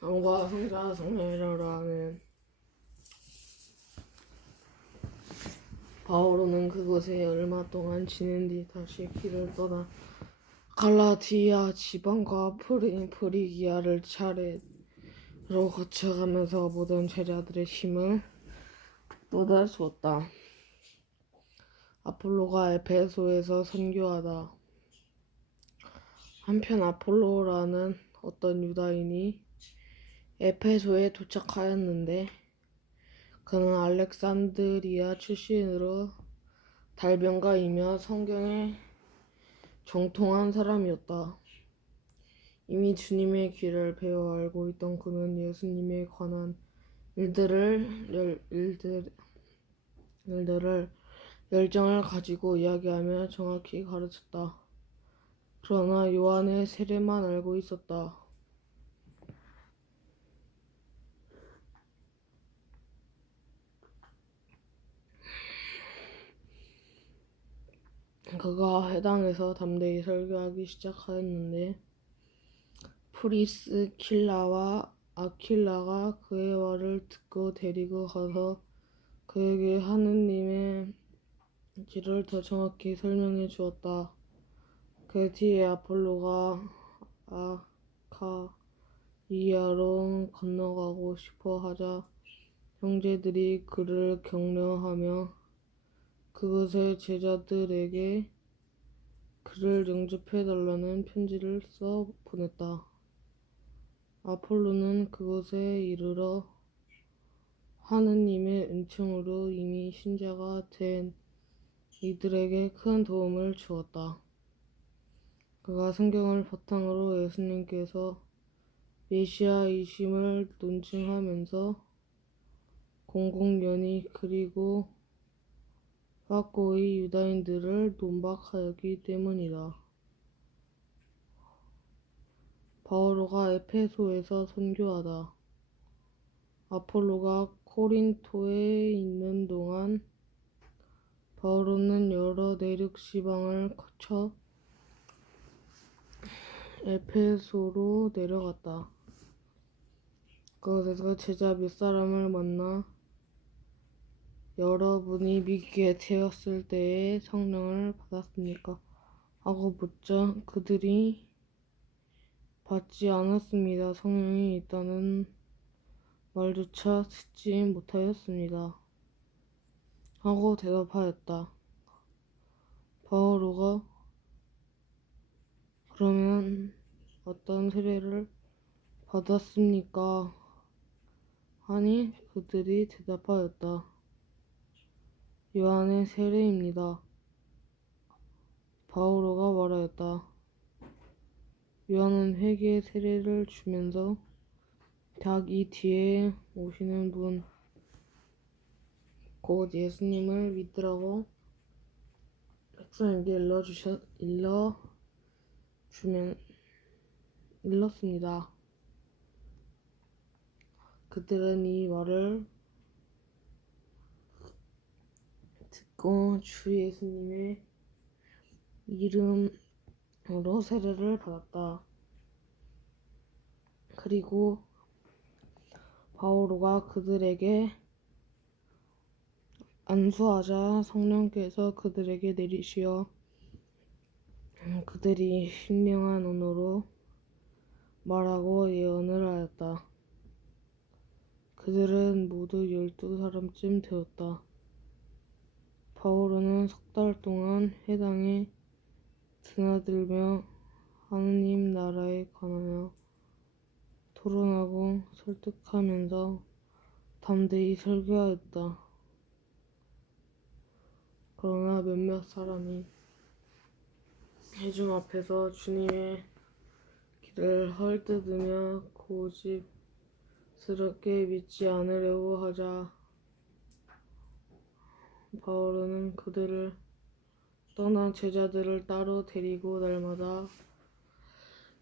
성과 성자 성례라는 바오로는 그곳에 얼마 동안 지낸 뒤 다시 길을 떠나 갈라디아 지방과 프리, 프리기아를 차례로 거쳐가면서 모든 제자들의 힘을 쏟아주었다. 아폴로가 에페소에서 선교하다. 한편 아폴로라는 어떤 유다인이 에페소에 도착하였는데 그는 알렉산드리아 출신으로 달변가이며 성경에 정통한 사람이었다. 이미 주님의 길을 배워 알고 있던 그는 예수님에 관한 일들을 열, 일들, 일들을 열정을 가지고 이야기하며 정확히 가르쳤다. 그러나 요한의 세례만 알고 있었다. 그가 해당에서 담대히 설교하기 시작하였는데 프리스킬라와 아킬라가 그의 말을 듣고 데리고 가서 그에게 하느님의 길을 더 정확히 설명해 주었다. 그 뒤에 아폴로가 아카이아로 건너가고 싶어 하자 형제들이 그를 격려하며 그것의 제자들에게 그를 영접해달라는 편지를 써 보냈다. 아폴로는 그곳에 이르러 하느님의 은총으로 이미 신자가 된 이들에게 큰 도움을 주었다. 그가 성경을 바탕으로 예수님께서 메시아이심을 논증하면서 공공연히 그리고 확고히 유다인들을 논박하였기 때문이다. 바오로가 에페소에서 선교하다. 아폴로가 코린토에 있는 동안 바오로는 여러 내륙 지방을 거쳐 에페소로 내려갔다. 그곳에서 제자 몇 사람을 만나 여러분이 믿게 되었을 때에 성령을 받았습니까? 하고 묻자 그들이 받지 않았습니다. 성령이 있다는 말조차 듣지 못하였습니다. 하고 대답하였다. 바오로가 그러면 어떤 세례를 받았습니까? 하니 그들이 대답하였다. 요한의 세례입니다. 바오로가 말하였다. 요한은 회개의 세례를 주면서 딱 이 뒤에 오시는 분, 곧 예수님을 믿으라고 백성에게 일러주셨, 일러주면, 일렀습니다. 그들은 이 말을 듣고 주 예수님의 이름으로 세례를 받았다. 그리고 바오로가 그들에게 안수하자 성령께서 그들에게 내리시어 그들이 신령한 언어로 말하고 예언을 하였다. 그들은 모두 열두 사람쯤 되었다. 바오로는 석 달 동안 해당에 드나들며 하느님 나라에 관하여 토론하고 설득하면서 담대히 설교하였다. 그러나 몇몇 사람이 회중 앞에서 주님의 길을 헐뜯으며 고집스럽게 믿지 않으려고 하자 바오로는 그들을 떠난 제자들을 따로 데리고 날마다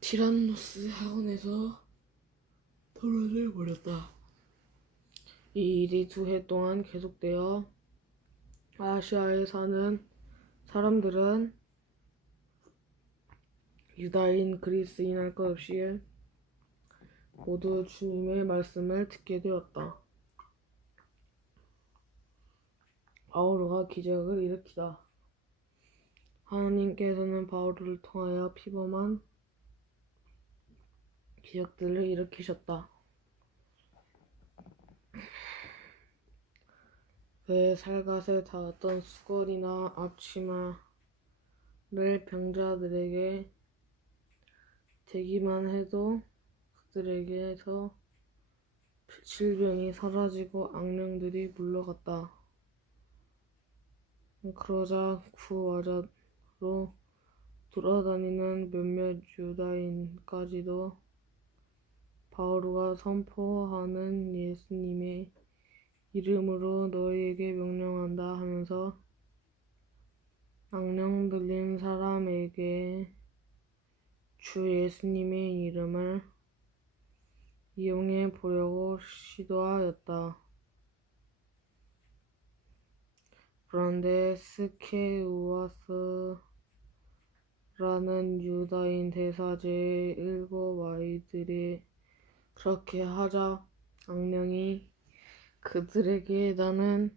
티란노스 학원에서 토론을 벌였다. 이 일이 두 해 동안 계속되어 아시아에 사는 사람들은 유다인 그리스인 할 것 없이 모두 주님의 말씀을 듣게 되었다. 바오로가 기적을 일으키다. 하나님께서는 바오로를 통하여 피범한 기적들을 일으키셨다. 그의 살갗에 닿았던 수건이나 앞치마를 병자들에게 대기만 해도 그들에게서 질병이 사라지고 악령들이 물러갔다. 그러자 구와자로 돌아다니는 몇몇 유다인까지도 바오로가 선포하는 예수님의 이름으로 너희에게 명령한다 하면서 악령 들린 사람에게 주 예수님의 이름을 이용해 보려고 시도하였다. 그런데 스케우아스라는 유다인 대사제의 일곱 아이들이 그렇게 하자 악령이 그들에게 나는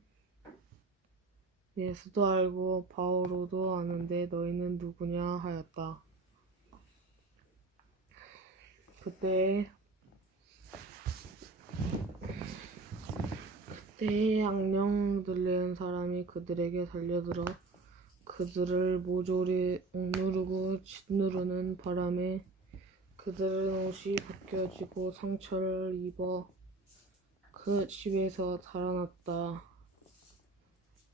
예수도 알고 바오로도 아는데 너희는 누구냐 하였다. 그때 그때 악령 들린 사람이 그들에게 달려들어 그들을 모조리 억누르고 짓누르는 바람에 그들은 옷이 벗겨지고 상처를 입어 그 집에서 달아났다.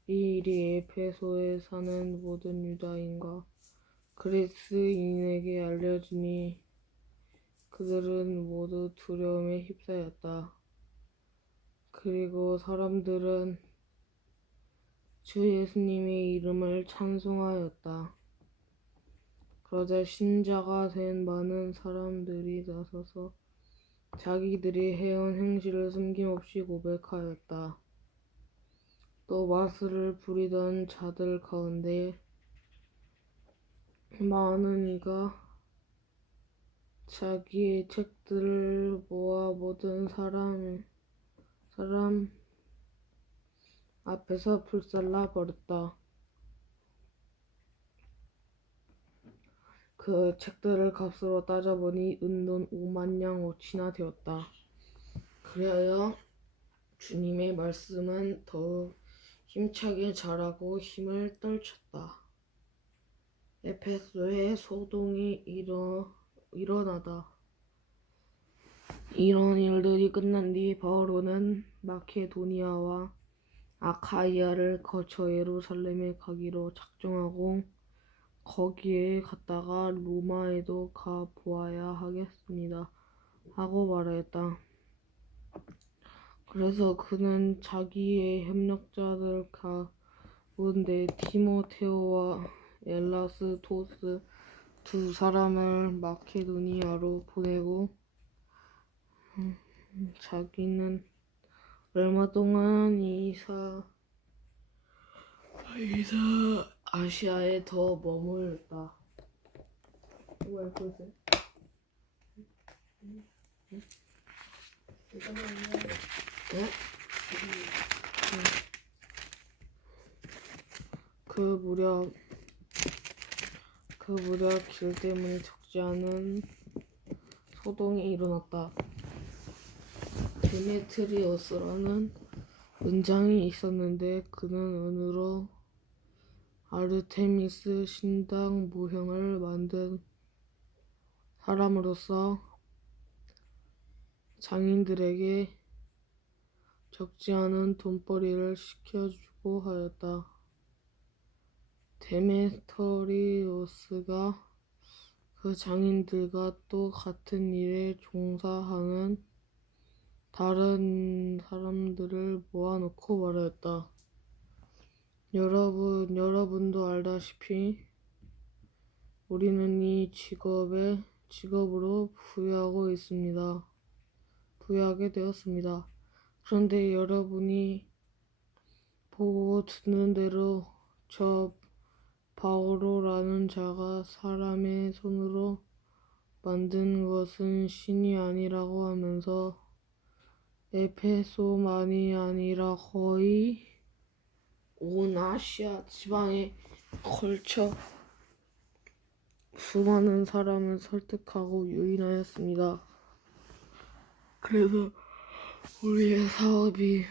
이 일이 에페소에 사는 모든 유다인과 그리스인에게 알려지니 그들은 모두 두려움에 휩싸였다. 그리고 사람들은 주 예수님의 이름을 찬송하였다. 그러자 신자가 된 많은 사람들이 나서서 자기들이 해온 행실을 숨김없이 고백하였다. 또 마술을 부리던 자들 가운데 많은 이가 자기의 책들을 모아 모든 사람 사람 앞에서 불살라 버렸다. 그 책들을 값으로 따져보니 은돈 5만 양 어치나 되었다. 그리하여 주님의 말씀은 더욱 힘차게 자라고 힘을 떨쳤다. 에페소에 소동이 일어, 일어나다. 이런 일들이 끝난 뒤 바오로는 마케도니아와 아카이아를 거쳐 예루살렘에 가기로 작정하고 거기에 갔다가 로마에도 가 보아야 하겠습니다. 하고 말하였다. 그래서 그는 자기의 협력자들 가운데 티모테오와 엘라스토스 두 사람을 마케도니아로 보내고 음, 자기는 얼마 동안 이사 이사 아시아에 더 그러세요? 네? 그 무렵 그 무렵 길 때문에 적지 않은 소동이 일어났다. 데메트리어스라는 은장이 있었는데 그는 은으로 아르테미스 신당 모형을 만든 사람으로서 장인들에게 적지 않은 돈벌이를 시켜주고 하였다. 데메터리오스가 그 장인들과 또 같은 일에 종사하는 다른 사람들을 모아놓고 말하였다. 여러분, 여러분도 알다시피 우리는 이 직업에 직업으로 부여하고 있습니다. 부여하게 되었습니다. 그런데 여러분이 보고 듣는 대로 저 바오로라는 자가 사람의 손으로 만든 것은 신이 아니라고 하면서 에페소만이 아니라 거의 온 아시아 지방에 걸쳐 수많은 사람을 설득하고 유인하였습니다. 그래서 우리의 사업이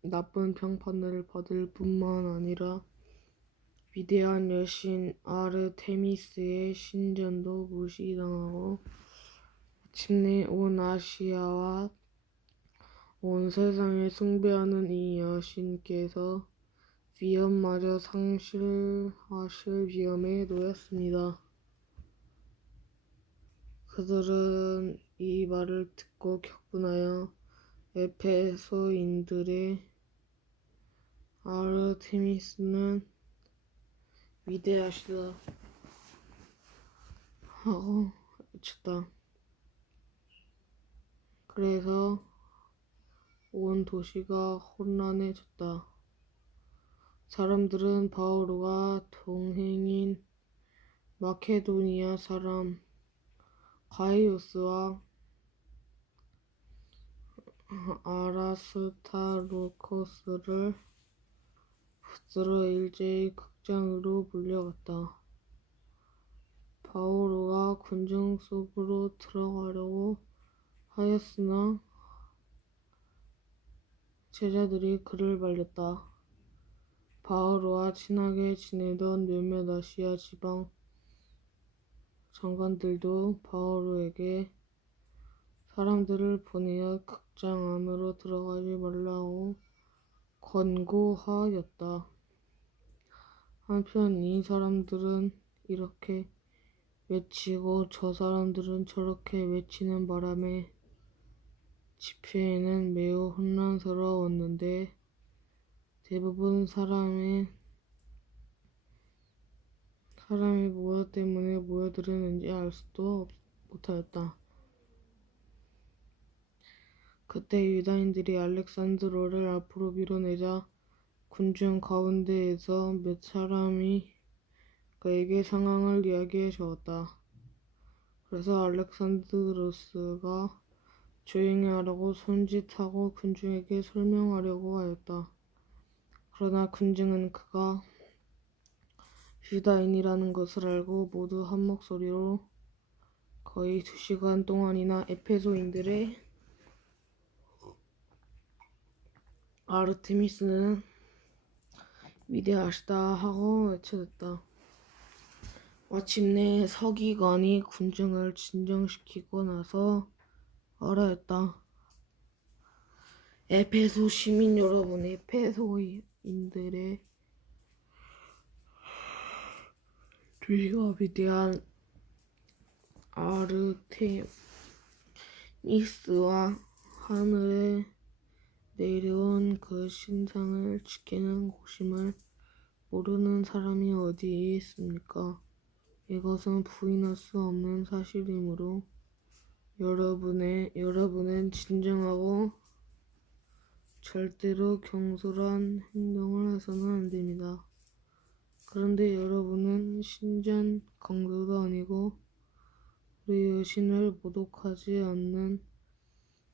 나쁜 평판을 받을 뿐만 아니라 위대한 여신 아르테미스의 신전도 무시당하고 마침내 온 아시아와 온 세상을 숭배하는 이 여신께서 위엄마저 상실하실 위험에 놓였습니다. 그들은 이 말을 듣고 격분하여 에페소인들의 아르테미스는 위대하시다 하고 외쳤다. 그래서 온 도시가 혼란해졌다. 사람들은 바오로가 동행인 마케도니아 사람 가이오스와 아라스타로코스를 붙들어 일제히 극장으로 몰려갔다. 바오로가 군중 속으로 들어가려고 하였으나 제자들이 그를 말렸다. 바오로와 친하게 지내던 몇몇 아시아 지방 장관들도 바오로에게 사람들을 보내어 극장 안으로 들어가지 말라고 권고하였다. 한편 이 사람들은 이렇게 외치고 저 사람들은 저렇게 외치는 바람에 집회에는 매우 혼란스러웠는데 대부분 사람의 사람이 무엇 때문에 모여들었는지 알 수도 못하였다. 그때 유다인들이 알렉산드로를 앞으로 밀어내자 군중 가운데에서 몇 사람이 그에게 상황을 이야기해 주었다. 그래서 알렉산드로스가 조용히 하라고 손짓하고 군중에게 설명하려고 하였다. 그러나 군중은 그가 유다인이라는 것을 알고 모두 한 목소리로 거의 두 시간 동안이나 에페소인들의 아르테미스는 위대하시다 하고 외쳐댔다. 마침내 서기관이 군중을 진정시키고 나서 알아였다. 에페소 시민 여러분, 에페소인들의 우리가 위대한 아르테미스와 하늘에 내려온 그 신상을 지키는 곳임을 모르는 사람이 어디 있습니까? 이것은 부인할 수 없는 사실이므로 여러분의 여러분은 진정하고 절대로 경솔한 행동을 해서는 안 됩니다. 그런데 여러분은 신전 강도도 아니고 우리 여신을 모독하지 않는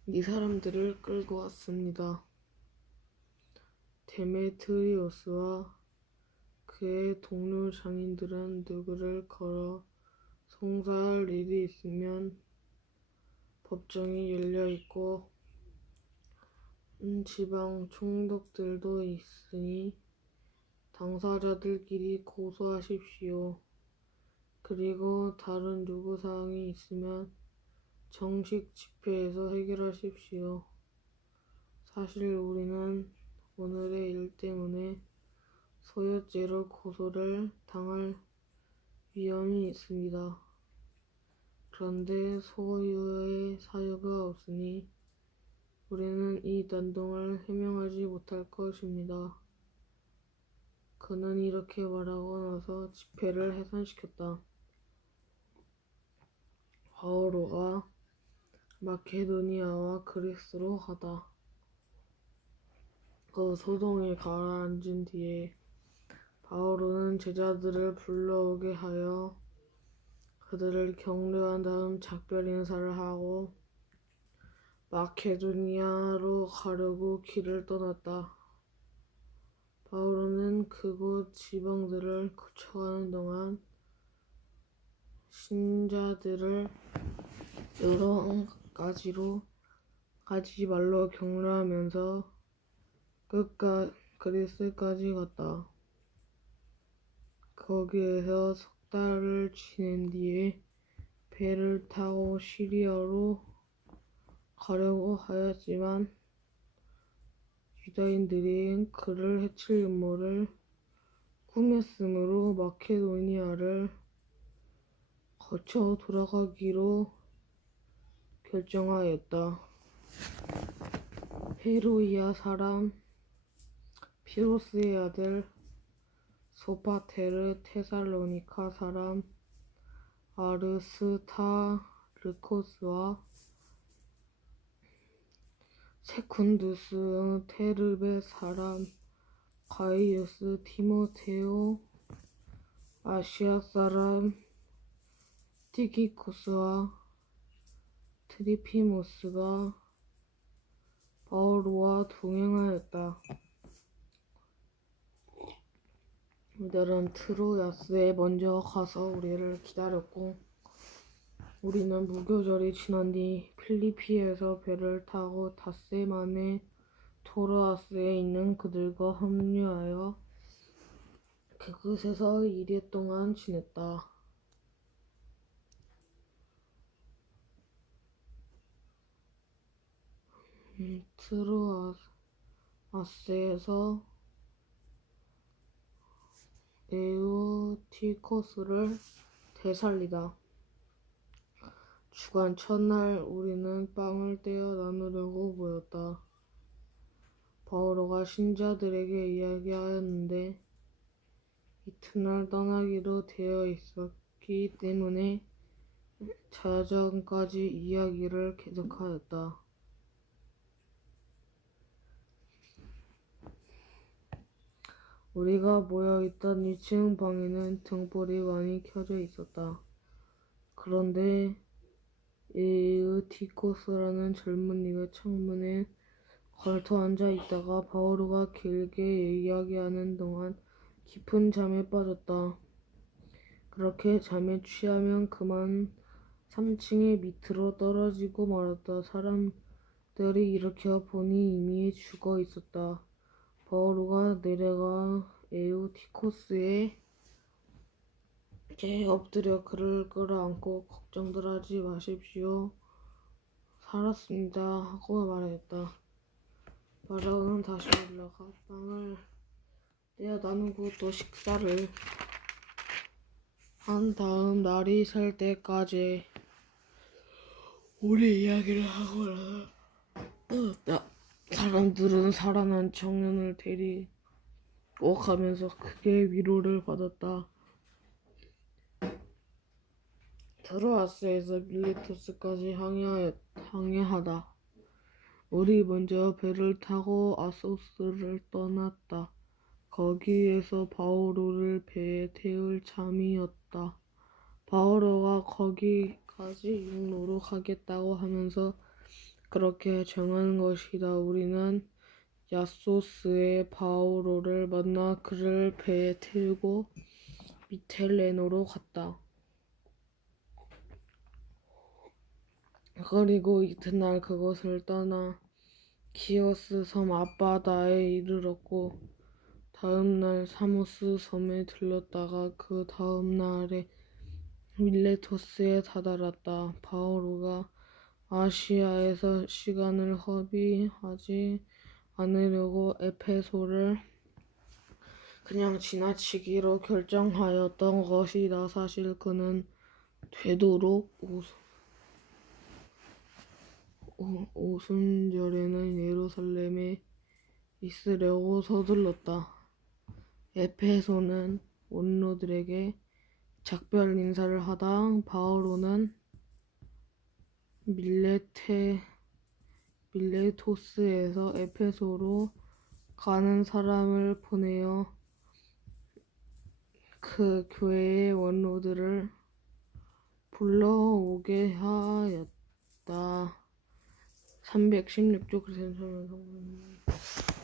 이 사람들을 끌고 왔습니다. 데메트리오스와 그의 동료 장인들은 누구를 걸어 송사할 일이 있으면 법정이 열려 있고 음, 지방 총독들도 있으니 당사자들끼리 고소하십시오. 그리고 다른 요구사항이 있으면 정식 집회에서 해결하십시오. 사실 우리는 오늘의 일 때문에 소유죄로 고소를 당할 위험이 있습니다. 그런데 소유의 사유가 없으니 우리는 이 난동을 해명하지 못할 것입니다. 그는 이렇게 말하고 나서 집회를 해산시켰다. 바오로가 마케도니아와 그리스로 가다. 그 소동이 가라앉은 뒤에 바오로는 제자들을 불러오게 하여 그들을 격려한 다음 작별 인사를 하고 마케도니아로 가려고 길을 떠났다. 바울은 그곳 지방들을 거쳐가는 동안 신자들을 여러 가지로 가지 말로 격려하면서 끝까 그리스까지 갔다. 거기에서 석 달을 지낸 뒤에 배를 타고 시리아로 가려고 하였지만 유다인들이 그를 해칠 음모를 꾸몄으므로 마케도니아를 거쳐 돌아가기로 결정하였다. 페루이아 사람 피로스의 아들 소파테르 테살로니카 사람 아르스타르코스와 세쿤두스 테르베 사람 가이우스 티모테오 아시아 사람 티키코스와 트리피모스가 바오로와 동행하였다. 이들은 트로야스에 먼저 가서 우리를 기다렸고 우리는 무교절이 지난 뒤 필리피에서 배를 타고 닷새 만에 토르아스에 있는 그들과 합류하여 그곳에서 이래 동안 지냈다. 음, 트로아스에서 에우티코스를 되살리다. 주간 첫날 우리는 빵을 떼어 나누려고 모였다. 바오로가 신자들에게 이야기하였는데 이튿날 떠나기로 되어 있었기 때문에 자정까지 이야기를 계속하였다. 우리가 모여 있던 2층 방에는 등불이 많이 켜져 있었다. 그런데 에우티코스라는 젊은이가 창문에 걸터 앉아 있다가 바오로가 길게 이야기하는 동안 깊은 잠에 빠졌다. 그렇게 잠에 취하면 그만 3층의 밑으로 떨어지고 말았다. 사람들이 일으켜 보니 이미 죽어 있었다. 바오로가 내려가 에우티코스에 게 엎드려 그를 끌어안고 걱정들 하지 마십시오. 살았습니다. 하고 말했다. 바라오는 다시 올라가 빵을 떼어 나누고 또 식사를 한 다음 날이 설 때까지 우리 이야기를 하고 나 사람들은 살아난 청년을 데리고 가면서 크게 위로를 받았다. 트로아스에서 밀레토스까지 항해하였, 항해하다. 우리 먼저 배를 타고 아소스를 떠났다. 거기에서 바오로를 배에 태울 참이었다. 바오로가 거기까지 육로로 가겠다고 하면서 그렇게 정한 것이다. 우리는 야소스의 바오로를 만나 그를 배에 태우고 미텔레노로 갔다. 그리고 이튿날 그것을 떠나 키오스 섬 앞바다에 이르렀고 다음날 사모스 섬에 들렀다가 그 다음날에 밀레토스에 다다랐다. 바오로가 아시아에서 시간을 허비하지 않으려고 에페소를 그냥 지나치기로 결정하였던 것이다. 사실 그는 되도록 오순, 오- 오순절에는 예루살렘에 있으려고 서둘렀다. 에페소는 원로들에게 작별 인사를 하다 바오로는 밀레테 밀레토스에서 에페소로 가는 사람을 보내어 그 교회의 원로들을 불러오게 하였다. 316조 그리스도 성경